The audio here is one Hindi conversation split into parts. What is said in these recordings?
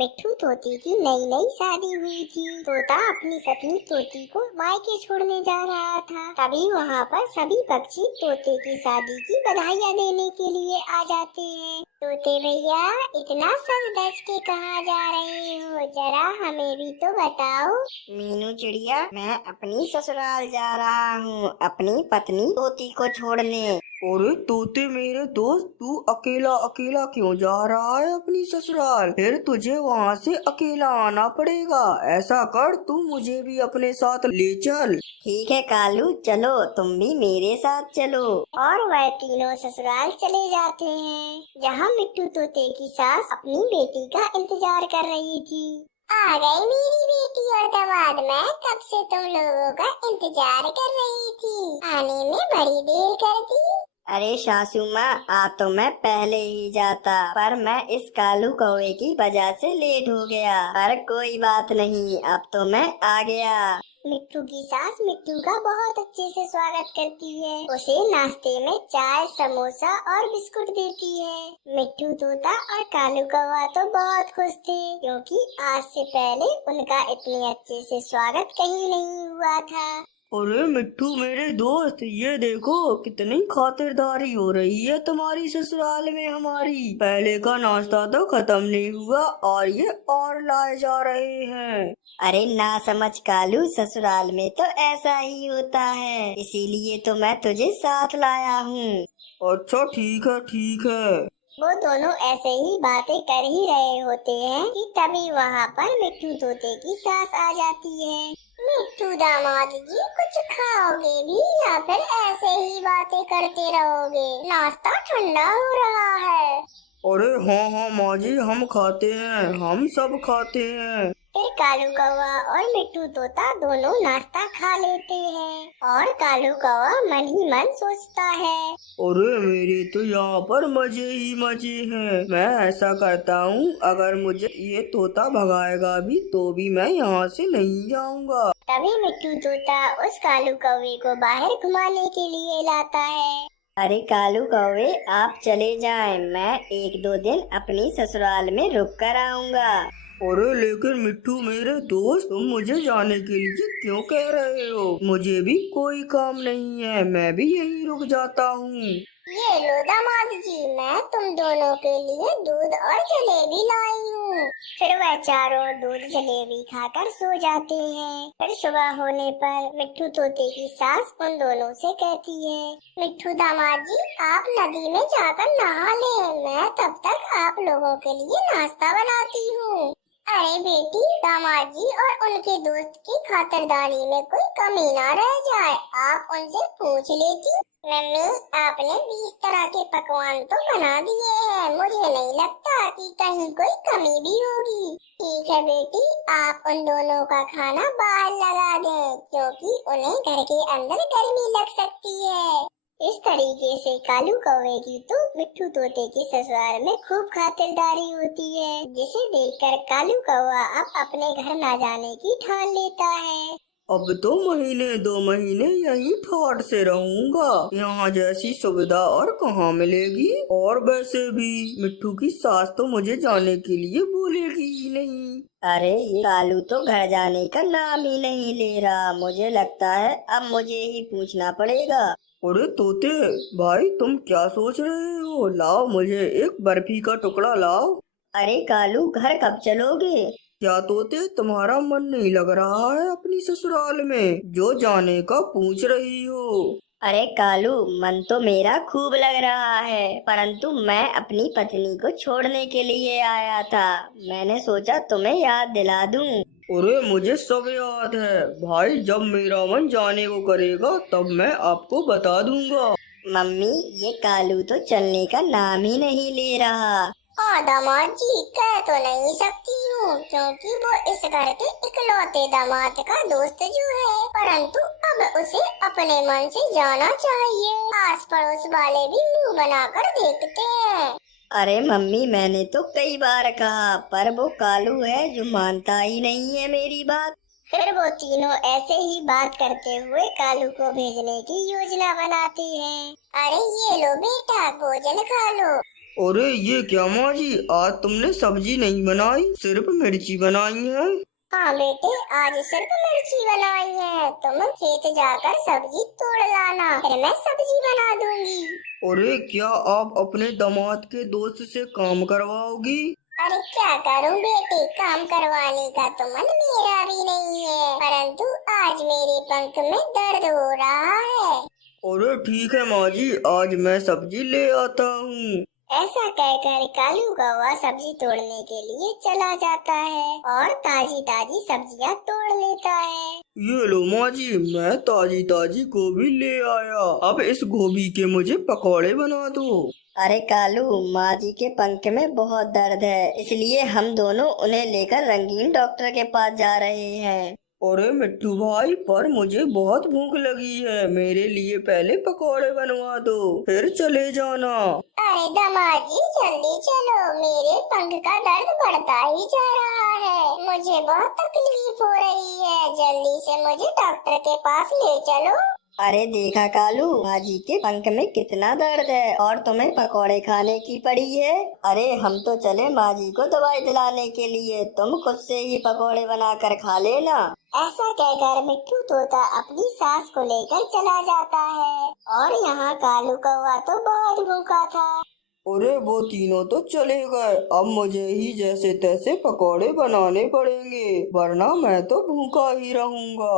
मिट्ठू तोते की नई नई शादी हुई थी। तोता अपनी पत्नी तोती को मायके छोड़ने जा रहा था। तभी वहाँ पर सभी पक्षी तोते की शादी की बधाइयाँ देने के लिए आ जाते हैं। तोते भैया, इतना सज धज के कहाँ जा रहे हो, जरा हमें भी तो बताओ। मीनू चिड़िया, मैं अपनी ससुराल जा रहा हूँ अपनी पत्नी तोती को छोड़ने। अरे तोते मेरे दोस्त, तू अकेला अकेला क्यों जा रहा है अपनी ससुराल? फिर तुझे वहाँ से अकेला आना पड़ेगा। ऐसा कर, तू मुझे भी अपने साथ ले चल। ठीक है कालू, चलो तुम भी मेरे साथ चलो। और वह तीनों ससुराल चले जाते हैं, जहाँ मिट्टू तोते की सास अपनी बेटी का इंतजार कर रही थी। आ गई मेरी बेटी और दामाद, मैं कब से तुम लोगों का इंतजार कर रही थी, आने में बड़ी देर कर दी। अरे सासू माँ, आ तो मैं पहले ही जाता, पर मैं इस कालू कौवे की वजह से लेट हो गया। पर कोई बात नहीं, अब तो मैं आ गया। मिट्टू की सास मिट्टू का बहुत अच्छे से स्वागत करती है, उसे नाश्ते में चाय, समोसा और बिस्कुट देती है। मिट्टू तोता और कालू कौवा तो बहुत खुश थे, क्योंकि आज से पहले उनका इतने अच्छे से स्वागत कहीं नहीं हुआ था। अरे मिट्टू मेरे दोस्त, ये देखो कितनी खातिरदारी हो रही है तुम्हारी ससुराल में हमारी। पहले का नाश्ता तो खत्म नहीं हुआ और ये और लाए जा रहे हैं। अरे ना समझ कालू, ससुराल में तो ऐसा ही होता है, इसीलिए तो मैं तुझे साथ लाया हूँ। अच्छा ठीक है ठीक है। वो दोनों ऐसे ही बातें कर ही रहे होते हैं कि तभी वहाँ पर मिट्टू तोते की सास आ जाती है। मिट्टू दामाद जी, कुछ खाओगे भी या फिर ऐसे ही बातें करते रहोगे? नाश्ता ठंडा हो रहा है। अरे हाँ हाँ माँ जी, हम खाते हैं, हम सब खाते हैं। फिर कालू कौवा और मिट्टू तोता दोनों नाश्ता खा लेते हैं और कालू कौवा मन ही मन सोचता है, अरे मेरे तो यहाँ पर मजे ही मजे हैं। मैं ऐसा करता हूँ, अगर मुझे ये तोता भगाएगा भी तो भी मैं यहाँ से नहीं जाऊँगा। तभी मिट्टू तोता उस कालू कौवे को बाहर घुमाने के लिए लाता है। अरे कालू कौवे, आप चले जाएं, मैं 1-2 दिन अपनी ससुराल में रुक कर आऊँगा। अरे लेकिन मिट्टू मेरे दोस्त, तुम मुझे जाने के लिए क्यों कह रहे हो? मुझे भी कोई काम नहीं है, मैं भी यहीं रुक जाता हूँ। ये लो दामाद जी, मैं तुम दोनों के लिए दूध और जलेबी लाई हूँ। फिर वह चारों दूध जलेबी खाकर सो जाते हैं। फिर सुबह होने पर मिट्टू तोते की सास उन दोनों से कहती है, मिट्टू दामाद जी, आप नदी में जाकर नहा लें, मैं तब तक आप लोगों के लिए नाश्ता बनाती हूँ। अरे बेटी, दामाद जी और उनके दोस्त की खातिरदारी में कोई कमी ना रह जाए, आप उनसे पूछ लेती। मम्मी, आपने 20 तरह के पकवान तो बना दिए हैं, मुझे नहीं लगता कि कहीं कोई कमी भी होगी। ठीक है बेटी, आप उन दोनों का खाना बाहर लगा दें, क्योंकि उन्हें घर के अंदर गर्मी लग सकती है। इस तरीके से कालू कौवे की तो मिट्टू तोते की ससुराल में खूब खातिरदारी होती है, जिसे देखकर कालू कौवा अब अपने घर ना जाने की ठान लेता है। अब तो महीने 2 महीने यहीं ठाट से रहूंगा, यहाँ जैसी सुविधा और कहाँ मिलेगी। और वैसे भी मिट्टू की सास तो मुझे जाने के लिए बोलेगी ही नहीं। अरे ये कालू तो घर जाने का नाम ही नहीं ले रहा, मुझे लगता है अब मुझे ही पूछना पड़ेगा। अरे तोते भाई, तुम क्या सोच रहे हो? लाओ मुझे एक बर्फी का टुकड़ा लाओ। अरे कालू, घर कब चलोगे? क्या तोते, तुम्हारा मन नहीं लग रहा है अपनी ससुराल में, जो जाने का पूछ रही हो? अरे कालू, मन तो मेरा खूब लग रहा है, परंतु मैं अपनी पत्नी को छोड़ने के लिए आया था, मैंने सोचा तुम्हें याद दिला दूं। अरे मुझे सब याद है भाई, जब मेरा मन जाने को करेगा तब मैं आपको बता दूंगा। मम्मी, ये कालू तो चलने का नाम ही नहीं ले रहा। हाँ दामाद जी, कह तो नहीं सकती हूँ, क्योंकि वो इस घर के इकलौते दामाद का दोस्त जो है, परंतु अब उसे अपने मन से जाना चाहिए। आस पड़ोस वाले भी मुंह बनाकर देखते हैं। अरे मम्मी, मैंने तो कई बार कहा, पर वो कालू है जो मानता ही नहीं है मेरी बात। फिर वो तीनों ऐसे ही बात करते हुए कालू को भेजने की योजना बनाते हैं। अरे ये लो बेटा, भोजन खा लो। अरे ये क्या माँ जी, आज तुमने सब्जी नहीं बनाई, सिर्फ मिर्ची बनाई है। हाँ बेटे, आज सिर्फ मिर्ची बनाई है। तुम खेत जाकर सब्जी तोड़ लाना, फिर मैं सब्जी बना दूंगी। अरे क्या आप अपने दामाद के दोस्त से काम करवाओगी? अरे क्या करूं बेटे, काम करवाने का तो मन मेरा भी नहीं है, परंतु आज मेरे पंख में दर्द हो रहा है। अरे ठीक है माँ जी, आज मैं सब्जी ले आता हूँ। ऐसा कहकर कालू कौवा सब्जी तोड़ने के लिए चला जाता है और ताजी ताजी सब्जियां तोड़ लेता है। ये लो माँ जी, मैं ताजी ताजी गोभी ले आया। अब इस गोभी के मुझे पकौड़े बना दो। अरे कालू, माँ जी के पंख में बहुत दर्द है, इसलिए हम दोनों उन्हें लेकर रंगीन डॉक्टर के पास जा रहे हैं। अरे मिट्टू भाई, पर मुझे बहुत भूख लगी है, मेरे लिए पहले पकौड़े बनवा दो, फिर चले जाना। अरे दामाद जी जल्दी चलो, मेरे पंख का दर्द बढ़ता ही जा रहा है, मुझे बहुत तकलीफ हो रही है, जल्दी से मुझे डॉक्टर के पास ले चलो। अरे देखा कालू, माँ जी के पंख में कितना दर्द है और तुम्हें पकौड़े खाने की पड़ी है। अरे हम तो चले माँ जी को दवाई दिलाने के लिए, तुम खुद से ही पकौड़े बनाकर खा लेना। ऐसा कहकर मिट्टू तोता अपनी सास को लेकर चला जाता है और यहाँ कालू कौवा तो बहुत भूखा था। अरे वो तीनों तो चले गए, अब मुझे ही जैसे तैसे पकौड़े बनाने पड़ेंगे, वरना मैं तो भूखा ही रहूंगा।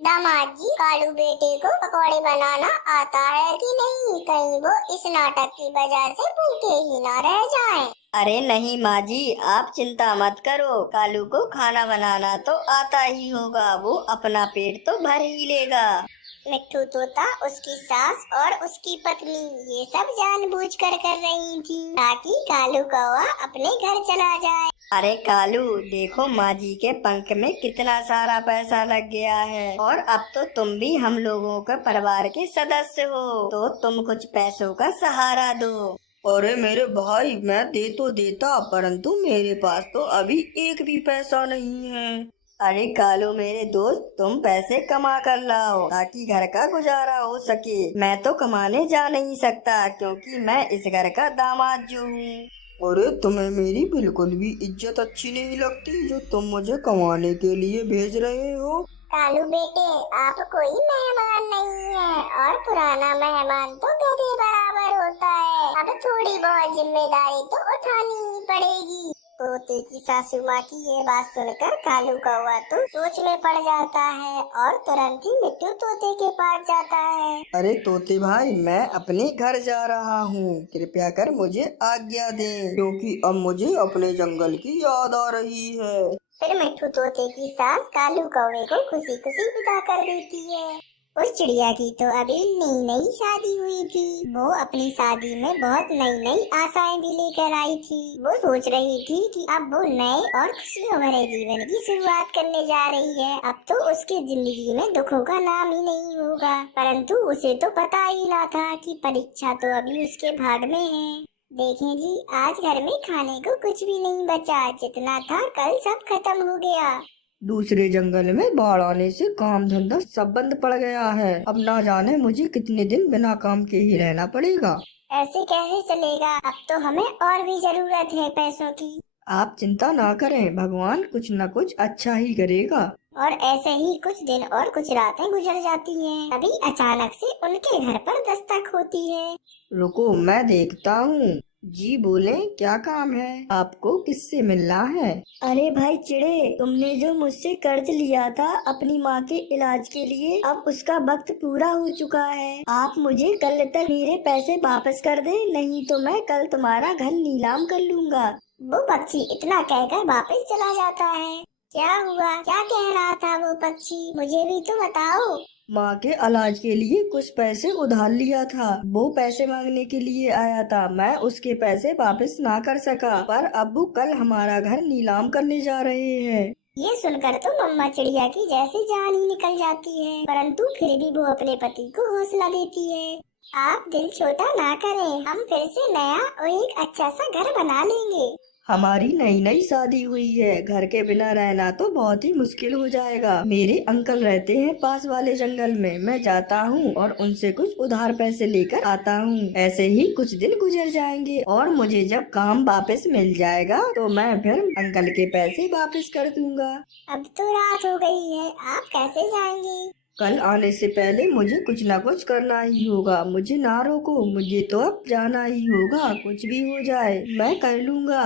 दामाद जी, कालू बेटे को पकौड़े बनाना आता है कि नहीं, कहीं वो इस नाटक की वजह से भूखे ही ना रह जाएं। अरे नहीं माँ जी, आप चिंता मत करो, कालू को खाना बनाना तो आता ही होगा, वो अपना पेट तो भर ही लेगा। मिट्टू तोता, उसकी सास और उसकी पत्नी ये सब जानबूझकर कर रही थी ताकि कालू कौवा अपने घर चला जाए। अरे कालू, देखो माँ जी के पंख में कितना सारा पैसा लग गया है और अब तो तुम भी हम लोगों के परिवार के सदस्य हो, तो तुम कुछ पैसों का सहारा दो। अरे मेरे भाई, मैं दे तो देता, परंतु मेरे पास तो अभी एक भी पैसा नहीं है। अरे कालू मेरे दोस्त, तुम पैसे कमा कर लाओ ताकि घर का गुजारा हो सके। मैं तो कमाने जा नहीं सकता क्योंकि मैं इस घर का दामाद जो हूँ। अरे तुम्हें मेरी बिल्कुल भी इज्जत अच्छी नहीं लगती जो तुम मुझे कमाने के लिए भेज रहे हो। कालू बेटे, आप कोई मेहमान नहीं है और पुराना मेहमान तो गधे बराबर होता है, अब थोड़ी बहुत जिम्मेदारी तो उठानी ही पड़ेगी। तोते की सासू माँ की ये बात सुनकर कालू कौवा तो सोच में पड़ जाता है और तुरंत ही मिट्टू तोते के पास जाता है। अरे तोते भाई, मैं अपने घर जा रहा हूँ, कृपया कर मुझे आज्ञा दें, क्योंकि अब मुझे अपने जंगल की याद आ रही है। फिर मिट्टू तोते की सास कालू कौवे को खुशी खुशी विदा कर देती है। उस चिड़िया की तो अभी नई नई शादी हुई थी, वो अपनी शादी में बहुत नई नई आशाएं भी लेकर आई थी। वो सोच रही थी कि अब वो नए और खुशियों भरे जीवन की शुरुआत करने जा रही है, अब तो उसकी जिंदगी में दुखों का नाम ही नहीं होगा। परंतु उसे तो पता ही ना था कि परीक्षा तो अभी उसके भाग में है। देखें जी, आज घर में खाने को कुछ भी नहीं बचा, जितना था कल सब खत्म हो गया। दूसरे जंगल में बाढ़ आने से काम धंधा सब बंद पड़ गया है, अब ना जाने मुझे कितने दिन बिना काम के ही रहना पड़ेगा। ऐसे कैसे चलेगा, अब तो हमें और भी जरूरत है पैसों की। आप चिंता ना करें, भगवान कुछ न कुछ अच्छा ही करेगा। और ऐसे ही कुछ दिन और कुछ रातें गुजर जाती हैं। अभी अचानक से उनके घर पर दस्तक होती है। रुको, मैं देखता हूँ। जी बोले, क्या काम है आपको, किससे मिलना है? अरे भाई चिड़े, तुमने जो मुझसे कर्ज लिया था अपनी माँ के इलाज के लिए, अब उसका वक्त पूरा हो चुका है। आप मुझे कल तक मेरे पैसे वापस कर दे, नहीं तो मैं कल तुम्हारा घर नीलाम कर लूँगा। वो पक्षी इतना कहकर वापस चला जाता है। क्या हुआ, क्या कह रहा था वो पक्षी, मुझे भी तो बताओ। माँ के इलाज के लिए कुछ पैसे उधार लिया था, वो पैसे मांगने के लिए आया था, मैं उसके पैसे वापस ना कर सका, पर अब वो कल हमारा घर नीलाम करने जा रहे हैं। ये सुनकर तो मम्मा चिड़िया की जैसे जान ही निकल जाती है, परंतु फिर भी वो अपने पति को हौसला देती है। आप दिल छोटा ना करें, हम फिर से नया और एक अच्छा सा घर बना लेंगे। हमारी नई नई शादी हुई है, घर के बिना रहना तो बहुत ही मुश्किल हो जाएगा। मेरे अंकल रहते हैं पास वाले जंगल में, मैं जाता हूँ और उनसे कुछ उधार पैसे लेकर आता हूँ। ऐसे ही कुछ दिन गुजर जाएंगे और मुझे जब काम वापस मिल जाएगा तो मैं फिर अंकल के पैसे वापस कर दूंगा। अब तो रात हो गई है, आप कैसे जाएंगे? कल आने से पहले मुझे कुछ न कुछ करना ही होगा। मुझे ना रोको, मुझे तो अब जाना ही होगा। कुछ भी हो जाए मैं कर लूंगा।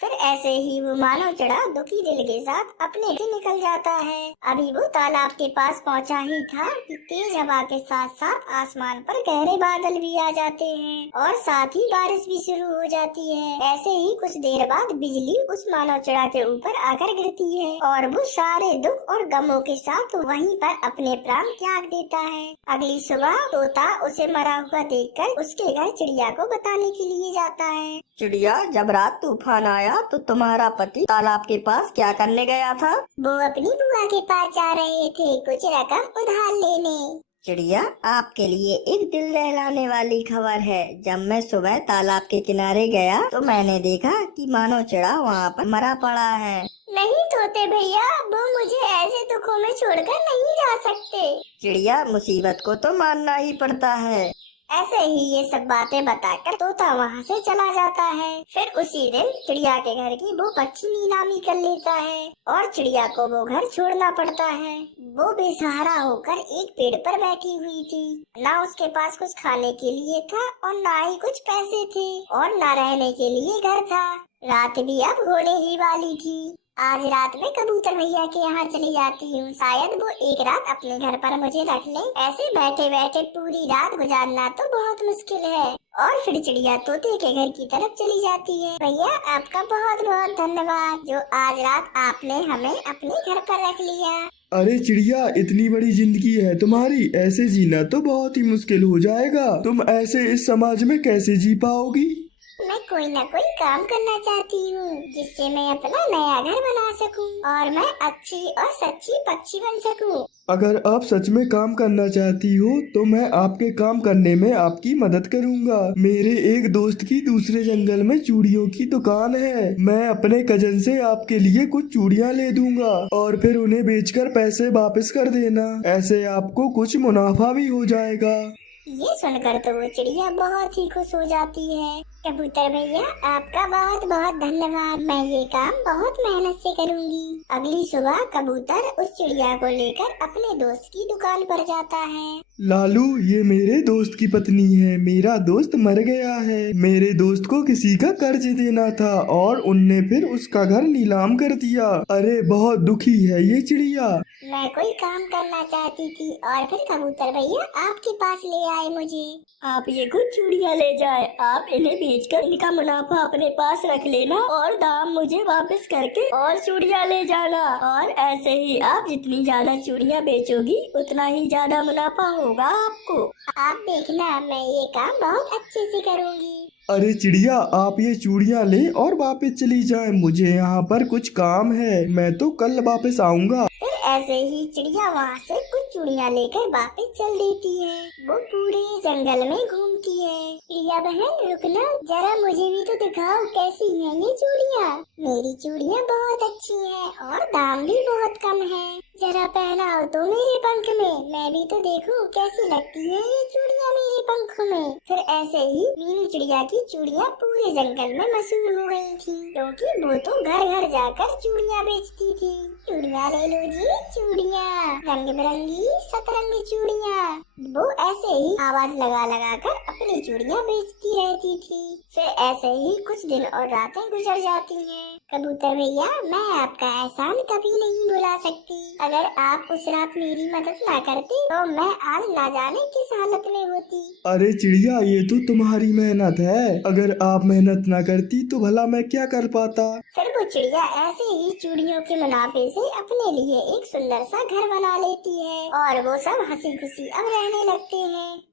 फिर ऐसे ही वो मानव चढ़ा दुखी दिल के साथ अपने घर निकल जाता है। अभी वो तालाब के पास पहुंचा ही था कि तेज हवा के साथ साथ आसमान पर गहरे बादल भी आ जाते हैं और साथ ही बारिश भी शुरू हो जाती है। ऐसे ही कुछ देर बाद बिजली उस मानव चढ़ा के ऊपर आकर गिरती है और वो सारे दुख और गमों के साथ वहीं पर अपने प्राण त्याग देता है। अगली सुबह तोता उसे मरा हुआ देखकर उसके घर चिड़िया को बताने के लिए जाता है। चिड़िया, जब रात तूफान आया तो तुम्हारा पति तालाब के पास क्या करने गया था? वो अपनी बुआ के पास जा रहे थे कुछ रकम उधार लेने। चिड़िया, आपके लिए एक दिल दहलाने वाली खबर है। जब मैं सुबह तालाब के किनारे गया तो मैंने देखा कि मानव चिड़ा वहाँ पर मरा पड़ा है। नहीं तोते भैया, वो मुझे ऐसे दुखों में छोड़कर नहीं जा सकते। चिड़िया, मुसीबत को तो मानना ही पड़ता है। ऐसे ही ये सब बातें बताकर तोता वहाँ से चला जाता है। फिर उसी दिन चिड़िया के घर की वो पक्षी नीलामी कर लेता है और चिड़िया को वो घर छोड़ना पड़ता है। वो बेसहारा होकर एक पेड़ पर बैठी हुई थी। ना उसके पास कुछ खाने के लिए था और ना ही कुछ पैसे थे और ना रहने के लिए घर था। रात भी अब होने ही वाली थी। आज रात में कबूतर भैया के यहाँ चली जाती हूँ, शायद वो एक रात अपने घर पर मुझे रख ले। ऐसे बैठे बैठे पूरी रात गुजारना तो बहुत मुश्किल है। और फिर चिड़िया तोते के घर की तरफ चली जाती है। भैया आपका बहुत बहुत धन्यवाद जो आज रात आपने हमें अपने घर पर रख लिया। अरे चिड़िया, इतनी बड़ी जिंदगी है तुम्हारी, ऐसे जीना तो बहुत ही मुश्किल हो जाएगा। तुम ऐसे इस समाज में कैसे जी पाओगी? मैं कोई न कोई काम करना चाहती हूँ जिससे मैं अपना नया घर बना सकूँ और मैं अच्छी और सच्ची पक्षी बन सकूँ। अगर आप सच में काम करना चाहती हो तो मैं आपके काम करने में आपकी मदद करूँगा। मेरे एक दोस्त की दूसरे जंगल में चूड़ियों की दुकान है। मैं अपने कजन से आपके लिए कुछ चूड़ियाँ ले दूंगा और फिर उन्हें बेचकर पैसे वापस कर देना। ऐसे आपको कुछ मुनाफा भी हो जाएगा। ये सुनकर तो वो चिड़िया बहुत ही खुश हो जाती है। कबूतर भैया आपका बहुत बहुत धन्यवाद, मैं ये काम बहुत मेहनत से करूँगी। अगली सुबह कबूतर उस चिड़िया को लेकर अपने दोस्त की दुकान पर जाता है। लालू, ये मेरे दोस्त की पत्नी है। मेरा दोस्त मर गया है। मेरे दोस्त को किसी का कर्ज देना था और उनने फिर उसका घर नीलाम कर दिया। अरे बहुत दुखी है ये चिड़िया। मैं कोई काम करना चाहती थी और फिर कबूतर भैया आपके पास ले आए मुझे। आप ये कुछ चूड़ियाँ ले जाए, आप इन्हें बेचकर इनका मुनाफा अपने पास रख लेना और दाम मुझे वापस करके और चूड़ियाँ ले जाना। और ऐसे ही आप जितनी ज्यादा चूड़ियाँ बेचोगी उतना ही ज्यादा मुनाफा होगा आपको। आप देखना मैं ये काम बहुत अच्छे से करूँगी। अरे चिड़िया, आप ये चूड़ियाँ ले और वापस चली जाए। मुझे यहाँ पर कुछ काम है, मैं तो कल वापस आऊँगा। फिर ऐसे ही चिड़िया वहाँ से कुछ चूड़ियाँ लेकर वापस चल देती है। वो पूरे जंगल में घूमती है। चिड़िया बहन रुकना, जरा मुझे भी तो दिखाओ कैसी है ये चूड़ियाँ। मेरी चूड़ियाँ बहुत अच्छी हैं और दाम भी बहुत कम है। जरा पहनाओ तो मेरे पंख में, मैं भी तो देखूं कैसी लगती है ये चूड़ियाँ मेरे पंखों में। फिर ऐसे ही मीनू चिड़िया की चूड़ियाँ पूरे जंगल में मशहूर हो गई थी, क्योंकि वो तो घर घर जाकर चूड़ियाँ बेचती थी। चूड़ियाँ ले लो जी चूड़ियाँ, रंग बिरंगी सतरंगी चूड़ियाँ। वो ऐसे ही आवाज लगा लगा कर अपनी चूड़ियाँ बेचती रहती थी। फिर ऐसे ही कुछ दिन और रातें गुजर जाती हैं। कबूतर भैया मैं आपका एहसान कभी नहीं भुला सकती। अगर आप उस रात मेरी मदद ना करती तो मैं आज ना जाने किस हालत में होती। अरे चिड़िया, ये तो तुम्हारी मेहनत है। अगर आप मेहनत ना करती तो भला मैं क्या कर पाता। फिर वो चिड़िया ऐसे ही चूड़ियों के मुनाफे से अपने लिए एक सुंदर सा घर बना लेती है और वो सब हंसी खुशी अब रहने लगते हैं।